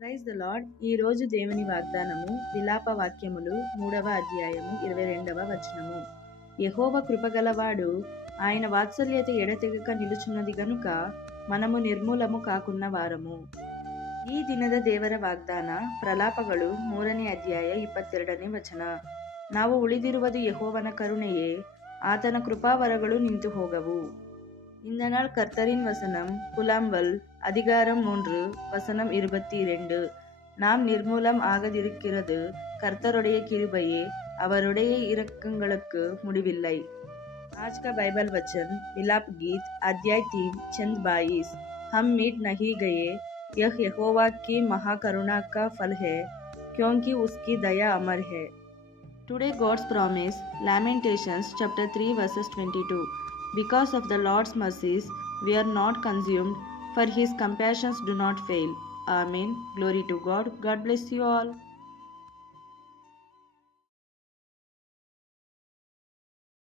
Praise the lord. ఈ రోజు దేవుని వాగ్దానము విలాప వాక్యములు 3వ అధ్యాయము 22వ వచనము. యెహోవా కృపగలవాడు, ఆయన వాత్సల్యత ఎడతెగక నిలుచున్నది గనుక మనము ನಿರ್ಮೂಲము ಕಾಕುನ್ನ ವಾರము. ಈ ದಿನದ ದೇವರ ವಾಗ್ದಾನ ಪ್ರಲಾಪಗಳು 3ನೇ ಅಧ್ಯಾಯ 22ನೇ ವಚನ. ನಾವು ಉಳಿದಿರುವುದು ಯೆಹೋವನ ಕರುಣೆಯೇ, ಆತನ ಕೃಪಾವರಗಳು ನಿಂತು ಹೋಗವು. இந்த நாள் கர்த்தரின் வசனம் புலம்பல் அதிகாரம் 3 வசனம் 22. நாம் நிர்மூலம் ஆகதிருக்கிறது கர்த்தருடைய கிருபையே, அவருடைய இரக்கங்களுக்கு முடிவில்லை. आज का बाइबल वचन विलाप गीत अध्याय 3 चंद 22. हम मिट नहीं गए, यह यहोवा की महाकरुणा का फल है, क्योंकि उसकी दया अमर है. Today God's promise, Lamentations chapter 3 verses 22. Because of the Lord's mercies, we are not consumed, for his compassions do not fail. Amen. Glory to God. God bless you all.